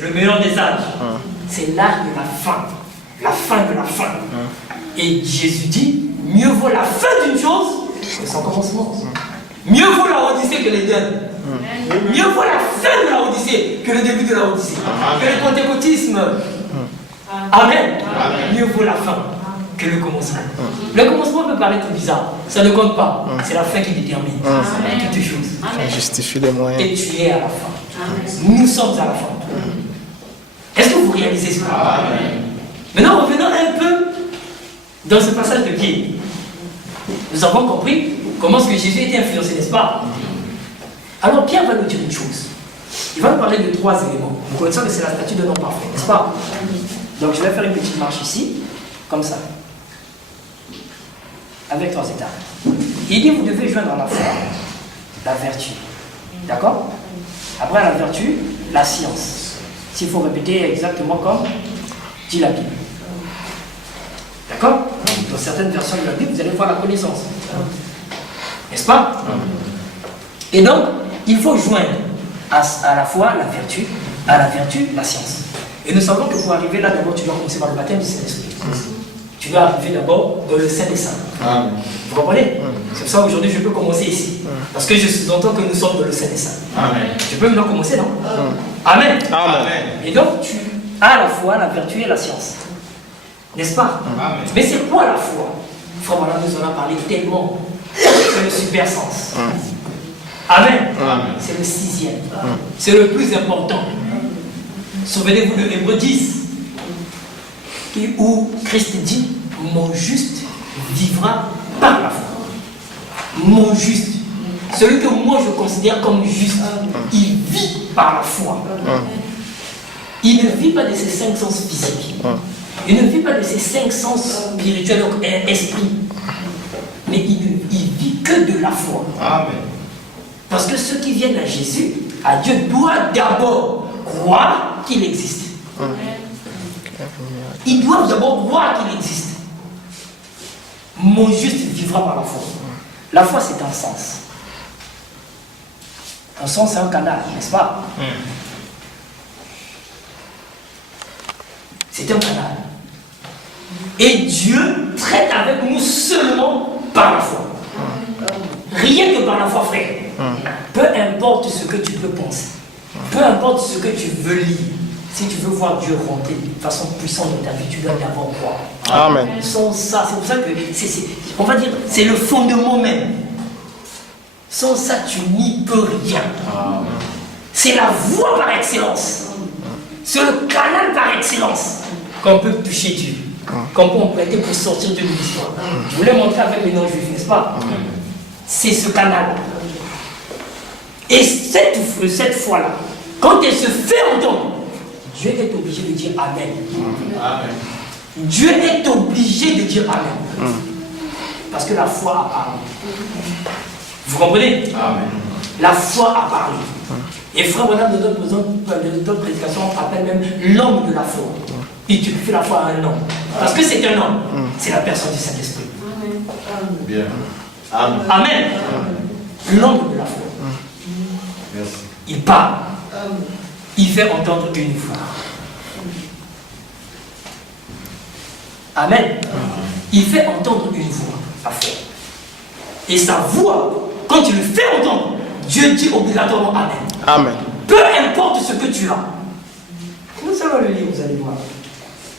Le meilleur des âges. C'est l'âge de la fin. La fin de la fin. Et Jésus dit, mieux vaut la fin d'une chose que son commencement. Mieux vaut la Odyssée que l'Éden. Mieux vaut la fin de la Odyssée que le début de la Odyssée. Que le pentecôtisme. Amen. Mieux vaut la fin que le commencement. Le commencement peut paraître bizarre. Ça ne compte pas. C'est la fin qui détermine toutes choses. Ça justifie les moyens. Et tu es à la fin. Nous sommes à la fin. Est-ce que vous réalisez cela? Maintenant, revenons un peu dans ce passage de Pierre. Nous avons compris comment est-ce que Jésus était influencé, n'est-ce pas? Alors Pierre va nous dire une chose. Il va nous parler de 3 éléments. Nous connaissons que c'est la statue d'un homme parfait, n'est-ce pas? Donc je vais faire une petite marche ici, comme ça. Avec 3 étapes. Il dit, vous devez joindre à la foi la vertu. D'accord? Après la vertu, la science. S'il faut répéter exactement comme dit la Bible. D'accord? Dans certaines versions de la Bible, vous allez voir la connaissance. N'est-ce pas? Et donc, il faut joindre à la fois la vertu, à la vertu, la science. Et nous savons que pour arriver là, d'abord, tu dois commencer par le baptême du Saint-Esprit. Tu dois arriver d'abord dans le Saint des Saints. Vous comprenez? C'est pour ça qu'aujourd'hui, je peux commencer ici. Parce que je sous-entends que nous sommes dans le Saint des Saints. Je peux maintenant commencer, non? Amen. Et donc, tu as à la fois la vertu et la science. N'est-ce pas? Mais c'est quoi la foi? Frère, voilà, nous en avons parlé tellement. C'est le super sens. Amen. C'est le 6e. C'est le plus important. Souvenez-vous de Hébreux 10, où Christ dit, mon juste vivra par la foi. Mon juste. Celui que moi je considère comme juste, il vit par la foi. Il ne vit pas de ses 5 sens physiques. Il ne vit pas de ses 5 sens spirituels, donc esprit. Mais il vit que de la foi. Parce que ceux qui viennent à Jésus, à Dieu, doivent d'abord croire qu'il existe. Ils doivent d'abord croire qu'il existe. Mon juste vivra par la foi. La foi, c'est un sens. Un sens, c'est un canal, n'est-ce pas? C'est un canal. Et Dieu traite avec nous seulement par la foi. Rien que par la foi, frère. Peu importe ce que tu peux penser. Peu importe ce que tu veux lire. Si tu veux voir Dieu rentrer de façon puissante dans ta vie, tu dois d'abord croire. Amen. Sans ça, c'est pour ça que on va dire, c'est le fondement même. Sans ça, tu n'y peux rien. C'est la voie par excellence. C'est le canal par excellence qu'on peut toucher Dieu. Qu'on peut emprunter pour sortir de l'histoire. Je voulais montrer avec les non-juifs, n'est-ce pas? C'est ce canal. Et cette fois-là, quand elle se fait entendre, Dieu est obligé de dire Amen. Dieu est obligé de dire Amen. Parce que la foi a parlé. Vous comprenez? La foi a parlé. Et frère, voilà, de notre prédication, on appelle même l'homme de la foi. Et tu fais la foi à un homme. Parce que c'est un homme. C'est la personne du Saint-Esprit. Bien. Amen. L'homme de la foi. Merci. Il parle. Il fait entendre une voix. Amen. Il fait entendre une voix, la foi. Et sa voix, quand tu le fais entendre, Dieu dit obligatoirement Amen. Amen. Peu importe ce que tu as. Nous allons le lire, vous allez voir.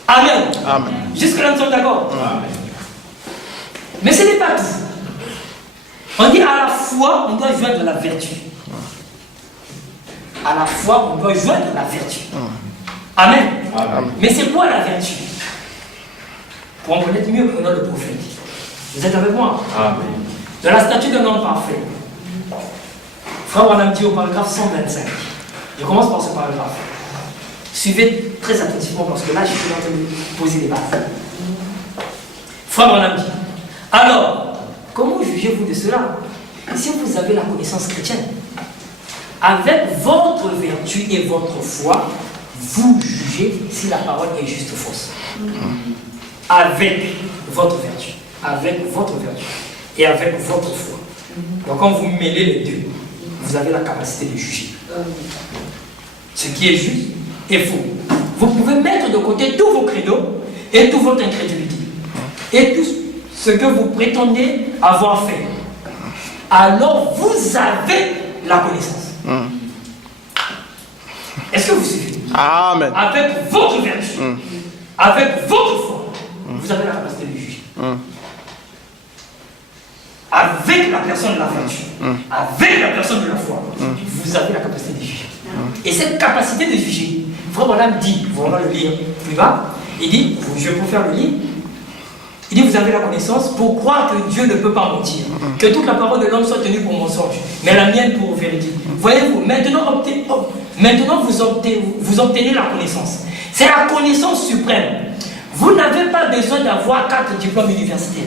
Amen. Amen. Jusque-là, nous sommes d'accord. Mais ce n'est pas tout. On dit à la foi, on doit joindre la vertu. À la foi, on doit joindre la vertu. Amen. Mais c'est quoi la vertu? Pour en connaître mieux, prenons le prophète. Vous êtes avec moi? Dans la statue d'un homme parfait. Frère Branham dit au paragraphe 125. Je commence par ce paragraphe. Suivez très attentivement parce que là, je suis en train de poser des bases. Frère Branham dit, alors, comment jugez-vous de cela? Si vous avez la connaissance chrétienne, avec votre vertu et votre foi, vous jugez si la parole est juste ou fausse. Avec votre vertu. Avec votre vertu. Et avec votre foi. Donc quand vous mêlez les deux, vous avez la capacité de juger. Ce qui est juste est faux. Vous pouvez mettre de côté tous vos credos et toute votre incrédulité et tout ce que vous prétendez avoir fait. Alors vous avez la connaissance. Est-ce que vous suivez? Amen. Avec votre vertu, avec votre foi, vous avez la capacité de juger. Avec la personne de la vertu, avec la personne de la foi, vous avez la capacité de juger. Et cette capacité de juger, Frère Branham dit, vous allez le lire plus bas, il dit, je préfère le lire, il dit, vous avez la connaissance pour croire que Dieu ne peut pas mentir, que toute la parole de l'homme soit tenue pour mensonge, mais la mienne pour vérité. Voyez-vous, maintenant vous obtenez la connaissance. C'est la connaissance suprême. Vous n'avez pas besoin d'avoir 4 diplômes universitaires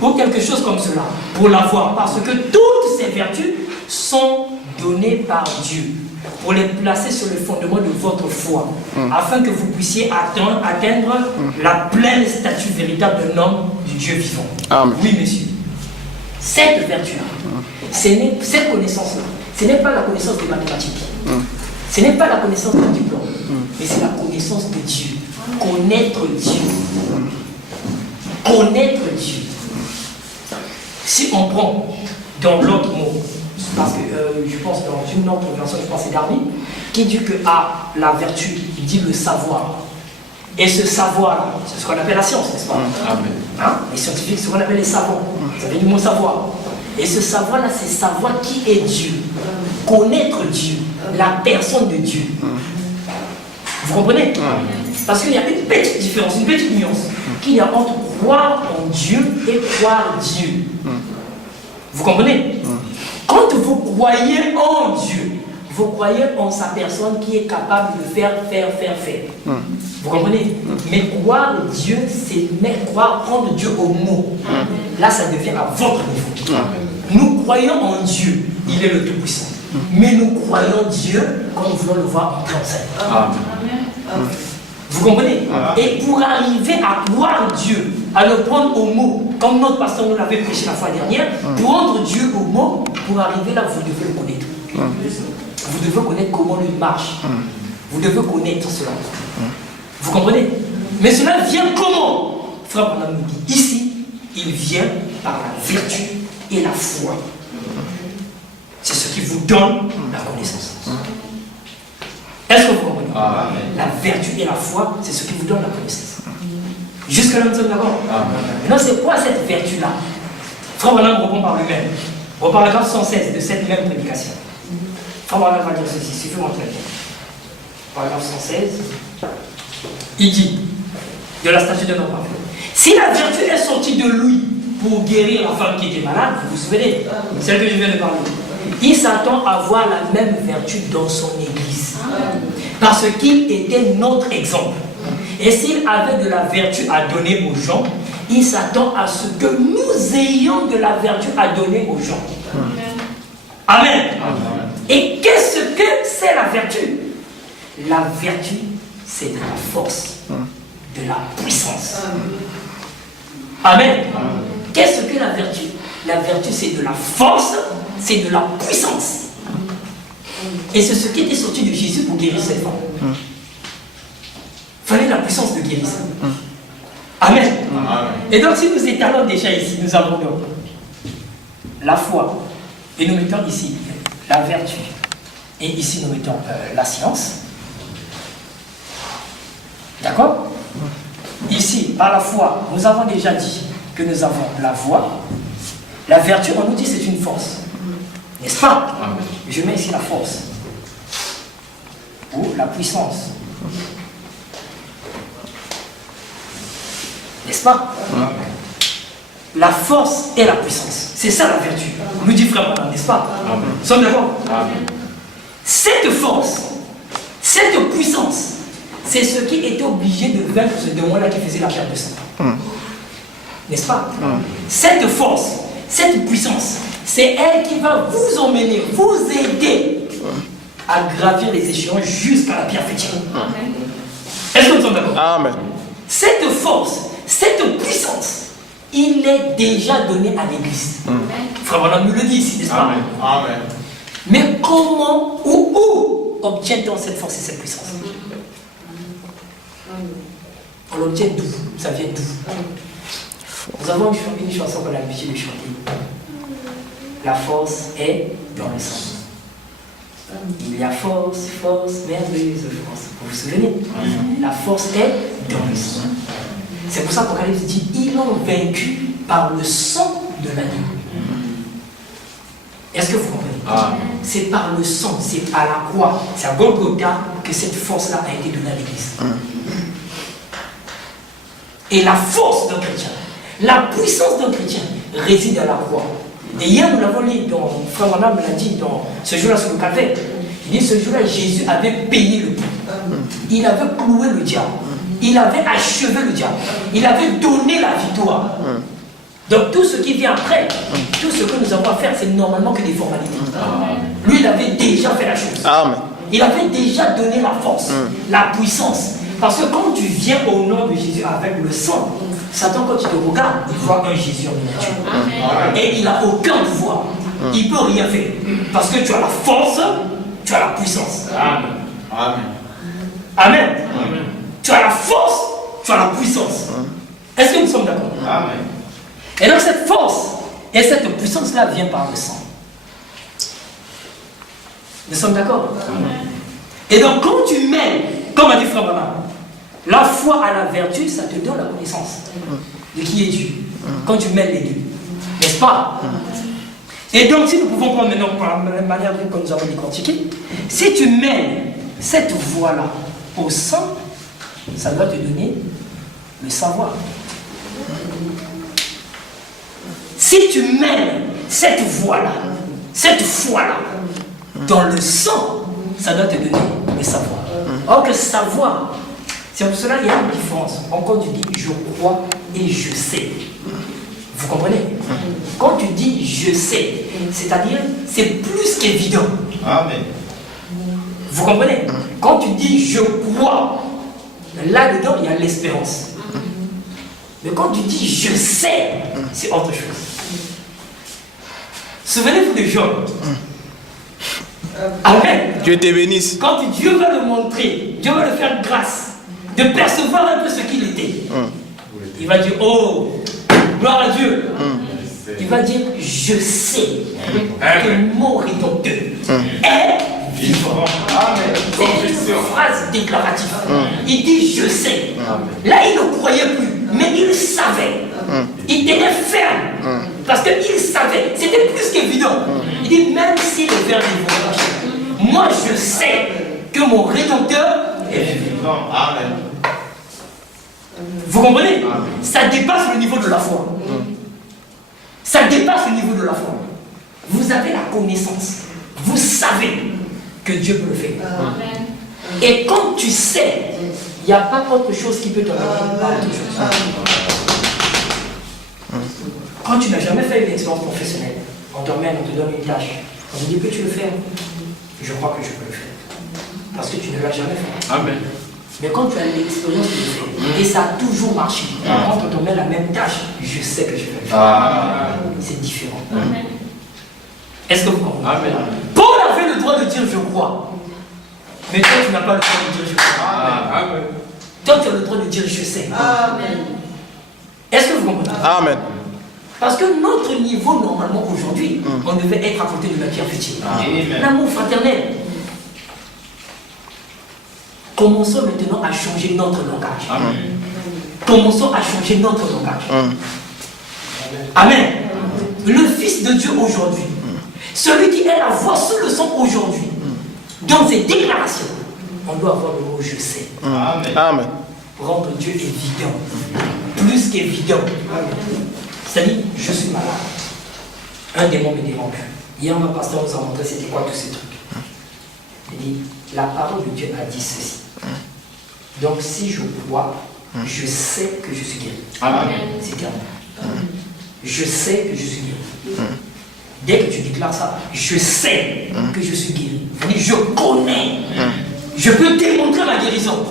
ou quelque chose comme cela pour l'avoir, parce que toutes ces vertus sont données par Dieu pour les placer sur le fondement de votre foi, afin que vous puissiez atteindre la pleine statue véritable d'un homme du Dieu vivant. Amen. Oui, monsieur. Cette vertu-là, cette connaissance-là, ce n'est pas la connaissance des mathématiques, ce n'est pas la connaissance du diplôme, mais c'est la connaissance de Dieu. Connaître Dieu. Connaître Dieu. Si on prend dans l'autre mot, parce que je pense dans une autre version, je pense c'est Darwin, qui dit que la vertu, il dit le savoir. Et ce savoir-là, c'est ce qu'on appelle la science, n'est-ce pas? Hein? Les scientifiques, c'est ce qu'on appelle les savants. Ça vient du mot savoir. Et ce savoir-là, c'est savoir qui est Dieu. Connaître Dieu, la personne de Dieu. Vous comprenez? Parce qu'il y a une petite différence, une petite nuance qu'il y a entre croire en Dieu et croire Dieu. Vous comprenez? Quand vous croyez en Dieu, vous croyez en sa personne qui est capable de faire. Vous comprenez? Mais croire Dieu, c'est prendre Dieu au mot. Là, ça devient à votre niveau. Nous croyons en Dieu, il est le Tout-Puissant. Mais nous croyons Dieu quand nous voulons le voir entrer en scène. Vous comprenez? Et pour arriver à croire Dieu, à le prendre au mot, comme notre pasteur nous l'avait prêché la fois dernière, prendre Dieu au mot, pour arriver là, vous devez le connaître. Vous devez connaître comment il marche. Vous devez connaître cela. Vous comprenez? Mais cela vient comment? Frère Branham nous dit, ici, il vient par la vertu et la foi. C'est ce qui vous donne la connaissance. Est-ce que vous comprenez? La vertu et la foi, c'est ce qui vous donne la connaissance. Jusque-là, nous sommes d'accord? Maintenant, c'est quoi cette vertu-là? Frère Branham répond par lui-même. Au paragraphe 116 de cette même prédication. Frère Branham va dire ceci, suivez-moi très bien. Paragraphe 116. Il dit, de la statue de notre parfait, si la vertu est sortie de lui pour guérir la femme qui était malade, vous vous souvenez, celle que je viens de parler, il s'attend à avoir la même vertu dans son église. Parce qu'il était notre exemple. Et s'il avait de la vertu à donner aux gens, il s'attend à ce que nous ayons de la vertu à donner aux gens. Amen. Et qu'est-ce que c'est la vertu? La vertu, c'est de la force, de la puissance. Amen. Qu'est-ce que la vertu? La vertu, c'est de la force, c'est de la puissance. Et c'est ce qui était sorti de Jésus pour guérir cette femme. Il fallait la puissance de guérison. Amen. Et donc, si nous étalons déjà ici, nous avons donc la foi, et nous mettons ici la vertu, et ici nous mettons la science. D'accord? Ici, par la foi, nous avons déjà dit que nous avons la voix. La vertu, on nous dit c'est une force. N'est-ce pas? Je mets ici la force. Ou la puissance. N'est-ce pas? La force et la puissance. C'est ça la vertu. Nous dit frère Branham, n'est-ce pas? Nous sommes d'accord? Cette force, cette puissance, c'est ce qui était obligé de vaincre ce démon-là qui faisait la perte de sang. N'est-ce pas? Cette force, cette puissance, c'est elle qui va vous emmener, vous aider à gravir les échelons jusqu'à la perfection. Est-ce que nous sommes d'accord? Amen. Cette force, cette puissance, il est déjà donné à l'Église. Frère Branham nous le dit ici, n'est-ce pas? Amen. Mais comment, où obtient-on cette force et cette puissance? l'obtient d'où? Ça vient d'où? Nous avons une chanson qu'on a l'habitude de chanter. La force est dans le sang. Il y a force, merveilleuse force. Vous vous souvenez? La force est dans le sang. C'est pour ça qu'Apocalypse dit, ils l'ont vaincu par le sang de l'agneau. Est-ce que vous comprenez? C'est par le sang, c'est à la croix, c'est à Golgotha que cette force-là a été donnée à l'Église. Et la force d'un chrétien, la puissance d'un chrétien réside à la croix. Et hier, nous l'avons lu, Frère Branham l'a dit dans ce jour-là sur le calvaire. Il dit, ce jour-là, Jésus avait payé le prix. Il avait cloué le diable. Il avait achevé le diable. Il avait donné la victoire. Donc tout ce qui vient après, tout ce que nous avons à faire, c'est normalement que des formalités. Lui, il avait déjà fait la chose. Amen. Il avait déjà donné la force, la puissance. Parce que quand tu viens au nom de Jésus avec le sang, Satan, quand il te regarde, il voit un Jésus en miniature. Et il n'a aucun pouvoir. Il ne peut rien faire. Parce que tu as la force, tu as la puissance. Amen. Amen. Tu as la force, tu as la puissance. Est-ce que nous sommes d'accord? Amen. Et donc cette force et cette puissance-là vient par le sang. Nous sommes d'accord? Et donc quand tu mêles, comme a dit Frère Branham, la foi à la vertu, ça te donne la connaissance de qui est Dieu. Quand tu mêles les deux. N'est-ce pas? Et donc si nous pouvons prendre maintenant par la manière que nous avons décortiqué, si tu mêles cette voie-là au sang, ça doit te donner le savoir. Si tu mêles cette voie-là, cette foi-là, dans le sang, ça doit te donner le savoir. Or que savoir, c'est pour cela qu'il y a une différence. Quand tu dis je crois et je sais, vous comprenez? Quand tu dis je sais, c'est-à-dire c'est plus qu'évident. Amen. Vous comprenez? Quand tu dis je crois, là-dedans il y a l'espérance. Mais quand tu dis je sais, c'est autre chose. Souvenez-vous de Job. Amen. Dieu te bénisse. Quand Dieu va le montrer, Dieu va le faire grâce de percevoir un peu ce qu'il était. Il va dire, oh, gloire à Dieu. Il va dire, je sais que mon rédempteur est vivant. C'est une phrase déclarative. Il dit, je sais. Là, il ne croyait plus, mais il savait. Il tenait ferme. Parce qu'il savait. C'était plus qu'évident. Il dit, même si le verre est vont moi je sais que mon rédempteur est vivant. Amen. Vous comprenez? Ça dépasse le niveau de la foi. Ça dépasse le niveau de la foi. Vous avez la connaissance. Vous savez que Dieu peut le faire. Et quand tu sais, il n'y a pas autre chose qui peut te ramener par autre chose. Quand tu n'as jamais fait une expérience professionnelle, on te ramène, on te donne une tâche. On te dit, peux-tu le faire? Je crois que je peux le faire. Parce que tu ne l'as jamais fait. Amen. Mais quand tu as l'expérience de le faire, et ça a toujours marché, quand on te met la même tâche, je sais que je vais le faire. C'est différent. Est-ce que vous comprenez? Amen. Paul avait le droit de dire je crois. Mais toi, tu n'as pas le droit de dire je crois. Amen. Toi, tu as le droit de dire je sais. Est-ce que vous comprenez? Amen. Parce que notre niveau, normalement, aujourd'hui, on devait être à côté de la pierre futile. L'amour fraternel. Commençons maintenant à changer notre langage. Amen. Commençons à changer notre langage. Amen. Le Fils de Dieu aujourd'hui, celui qui est la voix sous le sang aujourd'hui, dans ses déclarations, on doit avoir le mot je sais. Amen. Rendre Dieu évident. Plus qu'évident. C'est-à-dire, je suis malade. Un démon me dérange. Hier, ma pasteur nous a montré c'était quoi tous ces trucs. Il dit, la parole de Dieu a dit ceci. Donc, si je crois, je sais que je suis guéri. Amen. C'est terminé. Je sais que je suis guéri. Dès que tu déclares ça, je sais que je suis guéri. Je connais. Je peux démontrer ma guérison.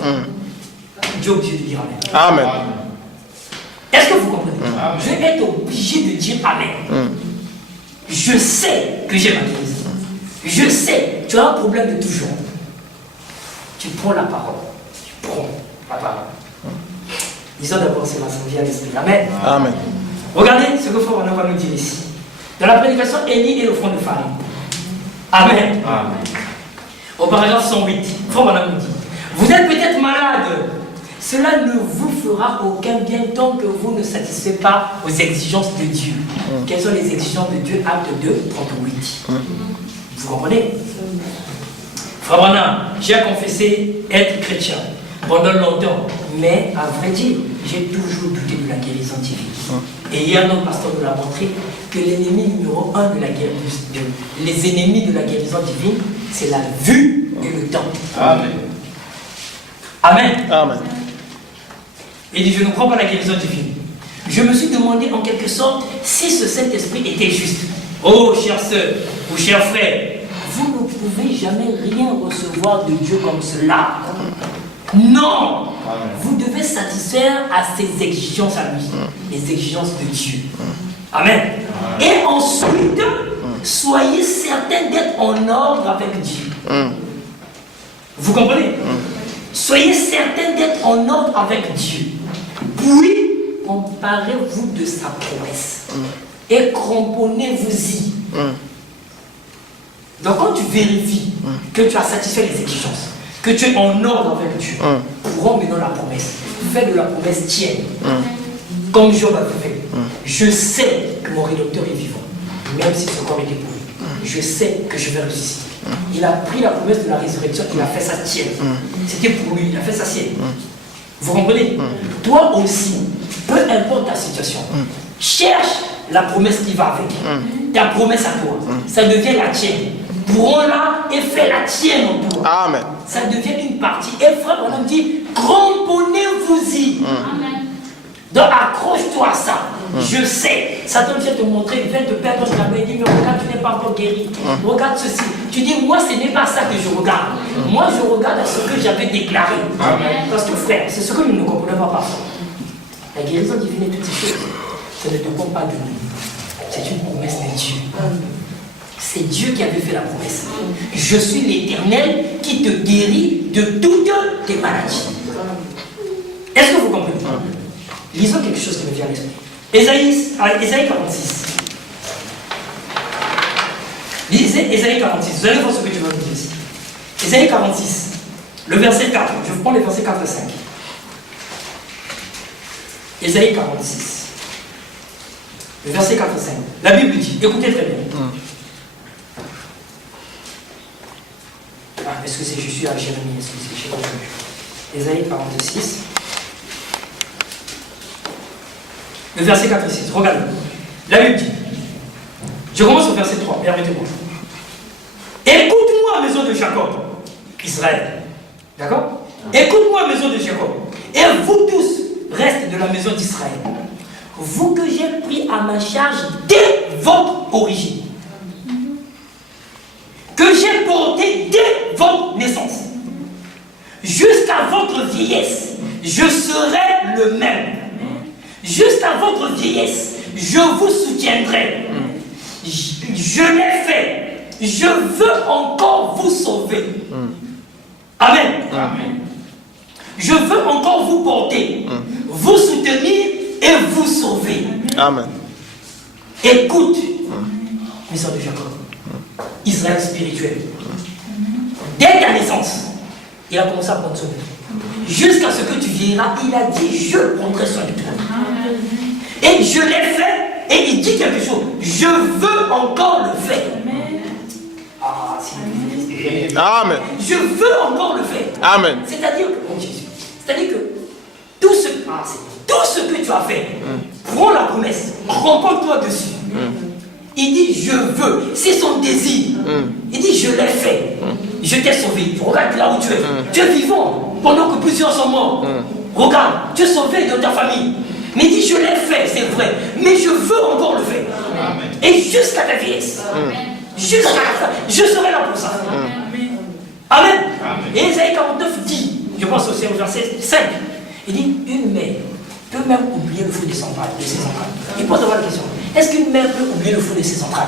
Dieu est obligé de dire Amen. Amen. Est-ce que vous comprenez? Je vais être obligé de dire Amen. Je sais que j'ai ma guérison. Je sais, tu as un problème de tout genre. Tu prends la parole. Tu prends la parole. Disons d'abord cela, ça me vient à l'esprit. Amen. Amen. Regardez ce que Frère Branham va nous dire ici. Dans la prédication, Élie et le front de farine. Amen. Amen. Au paragraphe 108, Frère Branham nous dit, vous êtes peut-être malade. Cela ne vous fera aucun bien tant que vous ne satisfaites pas aux exigences de Dieu. Quelles sont les exigences de Dieu? Acte 2, 38. Vous comprenez? Frère Branham, j'ai confessé être chrétien pendant longtemps, mais à vrai dire, j'ai toujours douté de la guérison divine. Et hier, notre pasteur nous l'a montré que l'ennemi numéro 1 de la guérison, les ennemis de la guérison divine, c'est la vue et le temps. Amen. Amen. Amen. Il dit, je ne crois pas à la guérison divine. Je me suis demandé en quelque sorte si ce Saint-Esprit était juste. Oh, chère sœur ou chers frères, vous ne pouvez jamais rien recevoir de Dieu comme cela. Non. Amen. Vous devez satisfaire à ses exigences à lui, les exigences de Dieu. Amen. Et ensuite, soyez certains d'être en ordre avec Dieu. Vous comprenez? Soyez certains d'être en ordre avec Dieu. Puis, emparez-vous de sa promesse. Et cramponnez-vous-y. Donc, quand tu vérifies que tu as satisfait les exigences, que tu es en ordre avec Dieu, courons maintenant la promesse. Fais de la promesse tienne. Comme Job a fait. Je sais que mon rédempteur est vivant, même si son corps était pourri. Je sais que je vais ressusciter. Il a pris la promesse de la résurrection, il a fait sa tienne. C'était pour lui, il a fait sa sienne. Vous comprenez? Toi aussi, peu importe ta situation, cherche la promesse qui va avec. Ta promesse à toi, ça devient la tienne. Prends-la et fais la tienne en toi. Amen. Ça devient une partie. Et frère, on dit, cramponnez-vous-y. Donc accroche-toi à ça. Je sais. Satan vient te montrer, il vient te perdre dans ta main. Il dit, mais regarde, tu n'es pas encore guéri. Regarde ceci. Tu dis, moi, ce n'est pas ça que je regarde. Moi, je regarde à ce que j'avais déclaré. Parce que frère, c'est ce que nous ne comprenons pas parfois. La guérison divine et toutes ces choses, ça ne dépend pas de nous. C'est une promesse de Dieu. C'est Dieu qui avait fait la promesse. Je suis l'Éternel qui te guérit de toutes tes maladies. Est-ce que vous comprenez? Lisons quelque chose qui me vient à l'esprit. Ésaïe 46. Lisez Ésaïe 46. Vous allez voir ce que tu vas dire ici. Ésaïe 46. Le verset 4. Je vous prends les versets 4 et 5. Ésaïe 46. Le verset 4 et 5. La Bible dit, écoutez très bien. Est-ce que c'est, je suis à Jérémie? Est-ce que c'est Jérémie? Ésaïe 46. Le verset 4 et 6. Regardez. La Bible dit. Je commence au verset 3. Permettez-moi. Écoute-moi, maison de Jacob, Israël. D'accord? Écoute-moi, maison de Jacob. Et vous tous, reste de la maison d'Israël. Vous que j'ai pris à ma charge dès votre origine. Que j'ai porté dès votre naissance. Jusqu'à votre vieillesse, je serai le même. Jusqu'à votre vieillesse, je vous soutiendrai. Je l'ai fait. Je veux encore vous sauver. Amen. Amen. Je veux encore vous porter, vous soutenir et vous sauver. Amen. Écoute, maison de Jacob, Israël spirituel. Dès ta naissance, il a commencé à prendre soin de toi. Jusqu'à ce que tu vieilliras, il a dit, je prendrai soin de toi. Et je l'ai fait, et il dit quelque chose. Je veux encore le faire. Ah, c'est Amen. je veux encore le faire. Amen. C'est-à-dire que, oh Jésus, c'est-à-dire que tout ce que tu as fait, prends la promesse, remporte-toi dessus. Il dit, je veux, c'est son désir. Il dit, je l'ai fait. Je t'ai sauvé. Regarde là où tu es. Tu es vivant pendant que plusieurs sont morts. Regarde, tu es sauvé de ta famille. Mais il dit, je l'ai fait, c'est vrai. Mais je veux encore le faire. Et jusqu'à ta vieillesse. Jusqu'à la fin, je serai là pour ça. Amen. Et Ésaïe 49 dit, je pense aussi au verset 5, il dit, une mère peut même oublier le fruit de ses entrailles. Il pose d'abord la question, est-ce qu'une mère peut oublier le fruit de ses entrailles?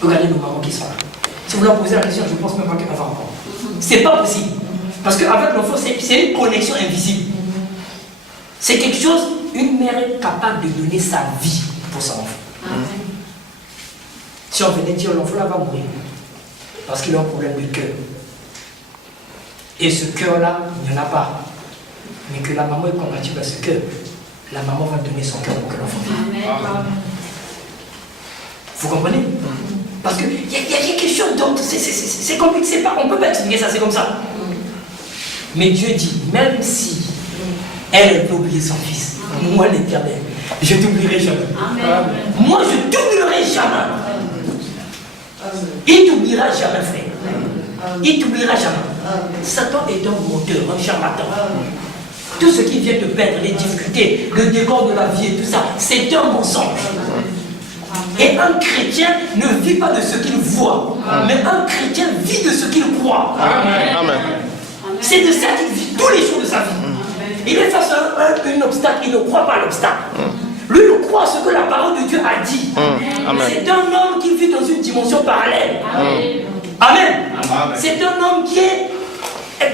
Regardez nos mamans qui sont là. Si vous leur posez la question, je ne pense même pas qu'elle va encore. C'est pas possible. Parce qu'avec l'enfant, c'est une connexion invisible. C'est quelque chose, une mère est capable de donner sa vie pour son enfant. Amen. Si on venait dire l'enfant là va mourir, parce qu'il a un problème de cœur. Et ce cœur-là, il n'y en a pas. Mais que la maman est compatible à ce cœur, la maman va donner son cœur pour que l'enfant vive. Amen. Vous comprenez? Parce qu'il y a quelque chose d'autre, c'est compliqué, on ne peut pas expliquer ça, c'est comme ça. Mais Dieu dit, même si elle peut oublier son fils, moi l'Éternel, je ne t'oublierai jamais. Amen. Moi je ne t'oublierai jamais. Il ne t'oubliera jamais, frère. Il ne t'oubliera jamais. Satan est un menteur, un charlatan. Tout ce qui vient te perdre, les difficultés, le décor de la vie et tout ça, c'est un mensonge. Et un chrétien ne vit pas de ce qu'il voit, mais un chrétien vit de ce qu'il croit. Amen. C'est de ça qu'il vit tous les jours de sa vie. Il est face à un obstacle, il ne croit pas à l'obstacle. Lui, il croit ce que la parole de Dieu a dit. C'est un homme qui vit dans une dimension parallèle. Amen. C'est un homme qui est,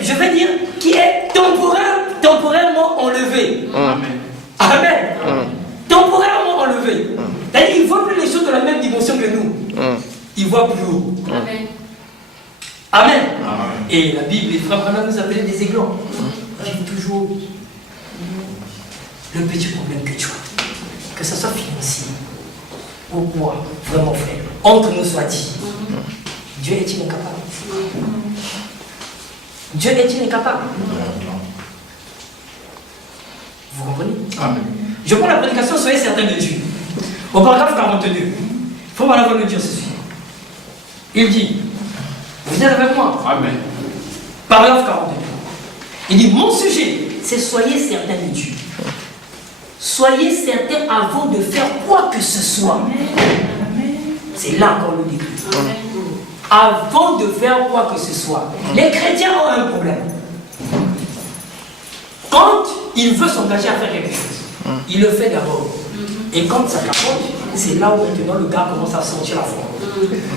je vais dire, qui est temporairement enlevé. Amen. Temporairement enlevé. C'est-à-dire, il ne voit plus les choses de la même dimension que nous. Il voit plus haut. Amen. Amen. Et la Bible, les frères Branham nous appelaient des aiglons. J'ai toujours le petit problème que tu as, que ce soit financier ou quoi, vraiment frère, entre nous soit dit, Dieu est-il incapable? Dieu est-il incapable? Vous comprenez? Amen. Je prends la prédication, soyez certains de Dieu. Au paragraphe 42, il faut m'en le dire ceci. Il dit, vous êtes avec moi? Amen. Paragraphe 42. Il dit, mon sujet, c'est soyez certains de Dieu. Soyez certains avant de faire quoi que ce soit. C'est là qu'on le dit. Avant de faire quoi que ce soit. Les chrétiens ont un problème. Quand il veut s'engager à faire quelque chose, il le fait d'abord. Et quand ça capote, c'est là où maintenant le gars commence à sortir la foi.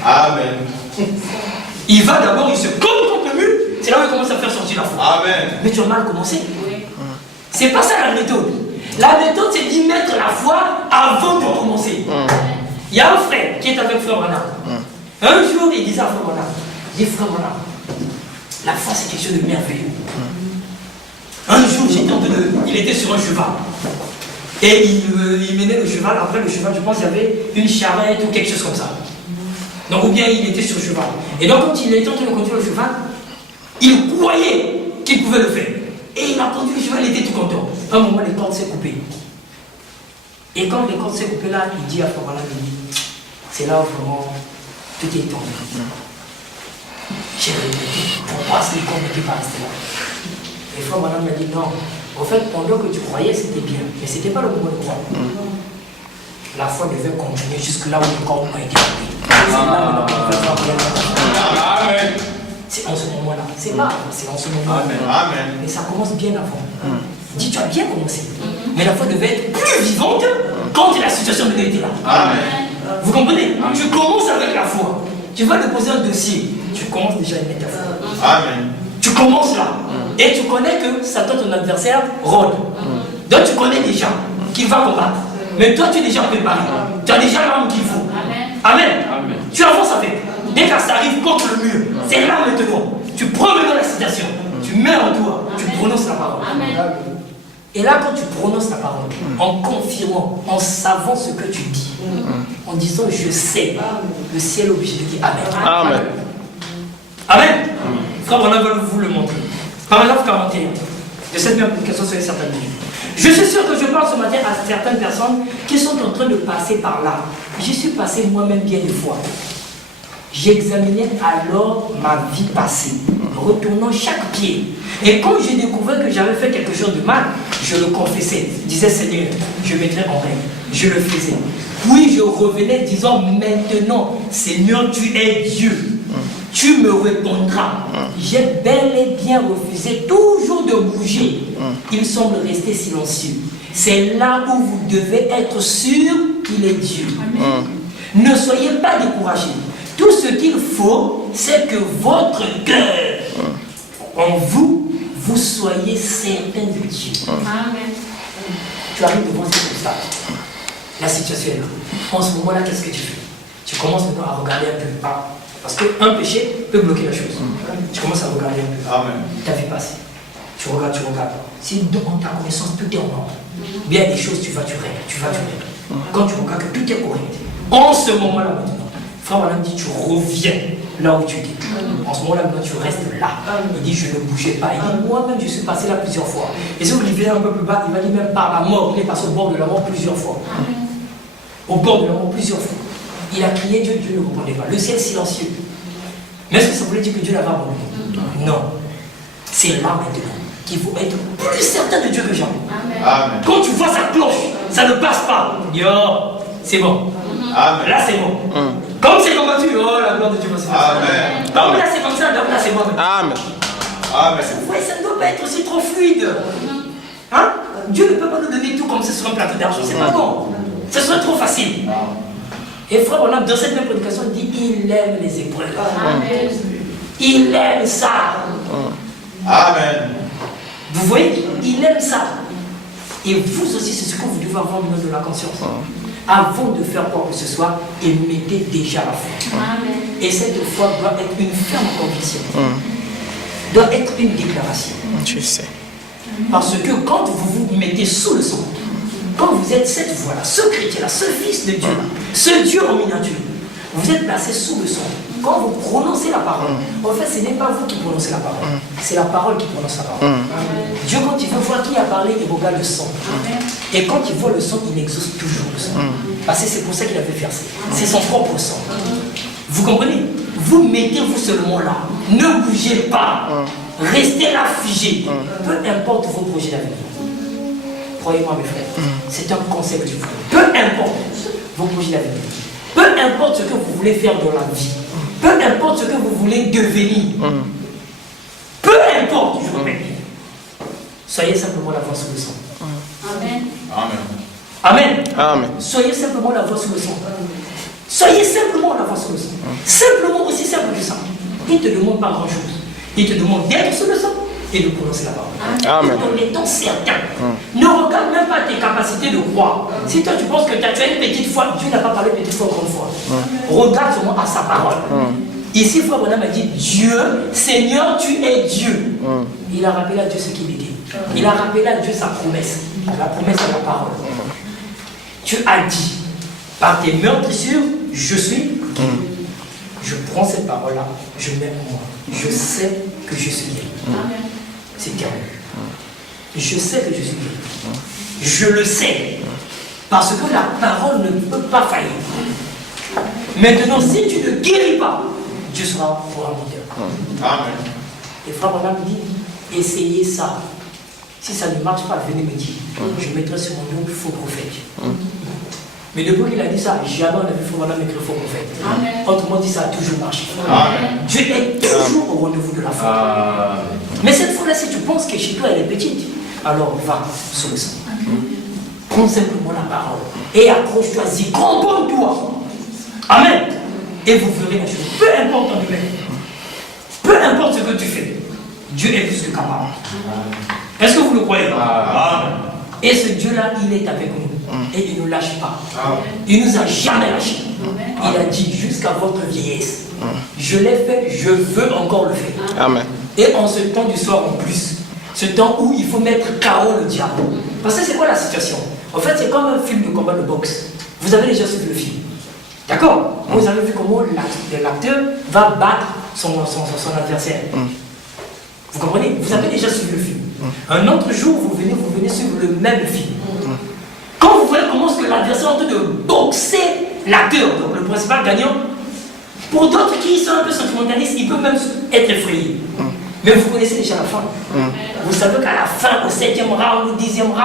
Amen. Il va d'abord, il se colle contre le mur, c'est là où il commence à faire sortir la foi. Amen. Mais tu as mal commencé. C'est pas ça la méthode. La méthode, c'est d'y mettre la foi avant de commencer. Il y a un frère qui est avec frère Branham. Un jour, il disait à frère Branham, il dit frère Branham, la foi c'est quelque chose de merveilleux. Un jour, il était sur un cheval. Et il menait le cheval. Après le cheval, je pense qu'il y avait une charrette ou quelque chose comme ça. Donc, ou bien il était sur le cheval. Et donc, quand il était en train de conduire le cheval, il croyait qu'il pouvait le faire. Et il a conduit le cheval, il était tout content. À un moment, les cordes s'est coupées. Et quand les cordes s'est coupées là, il dit à Frère Branham, c'est là où vraiment tout est tombé. J'ai répété, pourquoi les cordes n'étaient pas restées là? Et Frère Branham m'a dit non. En fait, pendant que tu croyais, c'était bien. Mais ce n'était pas le moment de croire. La foi devait continuer jusque là où les cordes ont été coupées. C'est là où on peut faire bien. Amen. C'est en ce moment-là. C'est pas, c'est en ce moment-là. Amen. Mais ça commence bien avant. Il dit, tu as bien commencé. Mais la foi devait être plus vivante quand la situation de était là. Amen. Vous comprenez? Tu commences avec la foi. Tu vas déposer un dossier. Tu commences déjà à mettre ta foi. Amen. Tu commences là. Et tu connais que Satan, ton adversaire, rôde. Donc tu connais déjà qu'il va combattre. Mais toi, tu es déjà préparé. Tu as déjà l'arme qu'il faut. Amen. Amen. Tu avances avec. Dès que ça arrive contre le mur, c'est là maintenant. Tu prends maintenant la situation. Tu mets en toi. Tu prononces la parole. Et là, quand tu prononces la parole, en confirmant, en savant ce que tu dis, en disant je sais, le ciel est obligé de dire Amen. Amen. Amen. Frère, on va vous le montrer. Paragraphe 41 de cette même publication sur certaines minutes. Je suis sûr que je parle ce matin à certaines personnes qui sont en train de passer par là. J'y suis passé moi-même bien des fois. J'examinais alors ma vie passée, retournant chaque pied. Et quand j'ai découvert que j'avais fait quelque chose de mal, je le confessais. Je disais Seigneur, je mettrai en règle. Je le faisais. Puis je revenais disant maintenant, Seigneur, tu es Dieu. Tu me répondras. J'ai bel et bien refusé toujours de bouger. Il semble rester silencieux. C'est là où vous devez être sûr qu'il est Dieu. Ne soyez pas découragés. Tout ce qu'il faut, c'est que votre cœur, en vous, vous soyez certain de Dieu. Tu arrives devant cet obstacle. La situation est là. En ce moment-là, qu'est-ce que tu fais? Tu commences maintenant à regarder un peu. Parce qu'un péché peut bloquer la chose. Tu commences à regarder un peu. Amen. Ta vie passée. Tu regardes. Si dans ta connaissance, tout est en ordre. Bien des choses, tu vas, tu règles. Quand tu regardes que tout est correct, en ce moment-là maintenant, frère Madame dit, tu reviens là où tu étais. En ce moment-là maintenant, tu restes là. Il dit, je ne bougeais pas. Il dit, moi-même, je suis passé là plusieurs fois. Et si vous lisez un peu plus bas, il va dire même par la mort. Il est passé au bord de la mort plusieurs fois. Au bord de la mort plusieurs fois. Il a crié Dieu, Dieu ne répondait pas. Le ciel silencieux. Mais est-ce que ça voulait dire que Dieu l'avait abandonné? Non. C'est là maintenant qu'il faut être plus certain de Dieu que jamais. Amen. Quand tu vois sa cloche, ça ne passe pas. Yo, c'est bon. Amen. Là, c'est bon. Comme c'est combattu, oh la gloire de Dieu va se faire. Amen. Donc là, c'est comme ça, donc là, c'est bon. Amen. Amen. Vous voyez, ça ne doit pas être aussi trop fluide. Hein? Dieu ne peut pas nous donner tout comme ce sur un plateau d'argent. C'est pas bon. Ce serait trop facile. Et frère, on a dans cette même prédication, il dit il aime les épreuves. Amen. Il aime ça. Amen. Vous voyez, il aime ça. Et vous aussi, c'est ce que vous devez avoir au niveau de la conscience. Avant de faire quoi que ce soit, émettez déjà la foi. Amen. Et cette foi doit être une ferme conviction. Doit être une déclaration. Je sais. Parce que quand vous vous mettez sous le sang, quand vous êtes cette voix-là, ce chrétien-là, ce fils de Dieu, ce Dieu en miniature, vous êtes placé sous le sang. Quand vous prononcez la parole, en fait, ce n'est pas vous qui prononcez la parole, c'est la parole qui prononce la parole. Dieu, quand il veut voir qui a parlé, il regarde le sang. Et quand il voit le sang, il exauce toujours le sang. Parce que c'est pour ça qu'il a fait faire ça. C'est son propre sang. Vous comprenez? Vous mettez-vous seulement là. Ne bougez pas. Restez là figé. Peu importe vos projets d'avenir. Croyez-moi, mes frères, c'est un conseil que je vous donne. Peu importe vos projets d'avenir. Peu importe ce que vous voulez faire dans la vie. Peu importe ce que vous voulez devenir. Peu importe, je vous répète. Soyez simplement la voix sous le sang. Amen. Amen. Amen. Amen. Soyez simplement la voix sous le sang. Soyez simplement la voix sous le sang. Simplement, aussi simple que ça. Il ne te demande pas grand-chose. Il te demande d'être sous le sang et de prononcer la parole. Amen. En étant certain. Ne regarde même pas tes capacités de croire. Si toi tu penses que tu as une petite foi, Dieu n'a pas parlé petite foi, grande foi. Regarde seulement à sa parole. Ici, frère Bonhomme a dit Dieu, Seigneur, tu es Dieu. Il a rappelé à Dieu ce qu'il était. Il a rappelé à Dieu sa promesse. La promesse de la parole. Tu as dit, par tes meurtrissures, je suis. Je prends cette parole-là, je mets en moi. Je sais que je suis guéri. C'est terrible. Je sais que je suis guéri. Je le sais. Parce que la parole ne peut pas faillir. Maintenant, si tu ne guéris pas, Dieu sera pour un menteur. Amen. Et frère Branham dit, essayez ça. Si ça ne marche pas, venez me dire. Je mettrai sur mon nom faux prophète. Mais depuis qu'il a dit ça, jamais on a vu frère Branham écrire faux prophète. Autrement dit, ça a toujours marché. Amen. Dieu est toujours au rendez-vous de la foi. Mais cette fois-là, si tu penses que chez toi elle est petite, alors va sur le sang. Prends simplement la parole et accroche-toi-y, cramponne-toi. Amen. Et vous verrez la chose. Peu importe ton domaine, peu importe ce que tu fais, Dieu est plus que capable. Est-ce que vous le croyez? Amen. Et ce Dieu-là, il est avec nous. Et il ne nous lâche pas. Il ne nous a jamais lâchés. Il a dit jusqu'à votre vieillesse. Je l'ai fait, je veux encore le faire. Amen. Et en ce temps du soir en plus, ce temps où il faut mettre KO le diable. Parce que c'est quoi la situation? En fait, c'est comme un film de combat de boxe. Vous avez déjà suivi le film. D'accord? Vous avez vu comment l'acteur va battre son adversaire. Vous comprenez? Vous avez déjà suivi le film. Un autre jour, vous venez suivre le même film. Quand vous voyez comment est-ce que l'adversaire est en train de boxer l'acteur, donc le principal gagnant, pour d'autres qui sont un peu sentimentalistes, ils peuvent même être effrayés. Mais vous connaissez déjà la fin. Vous savez qu'à la fin, au 7e round, au 10e round,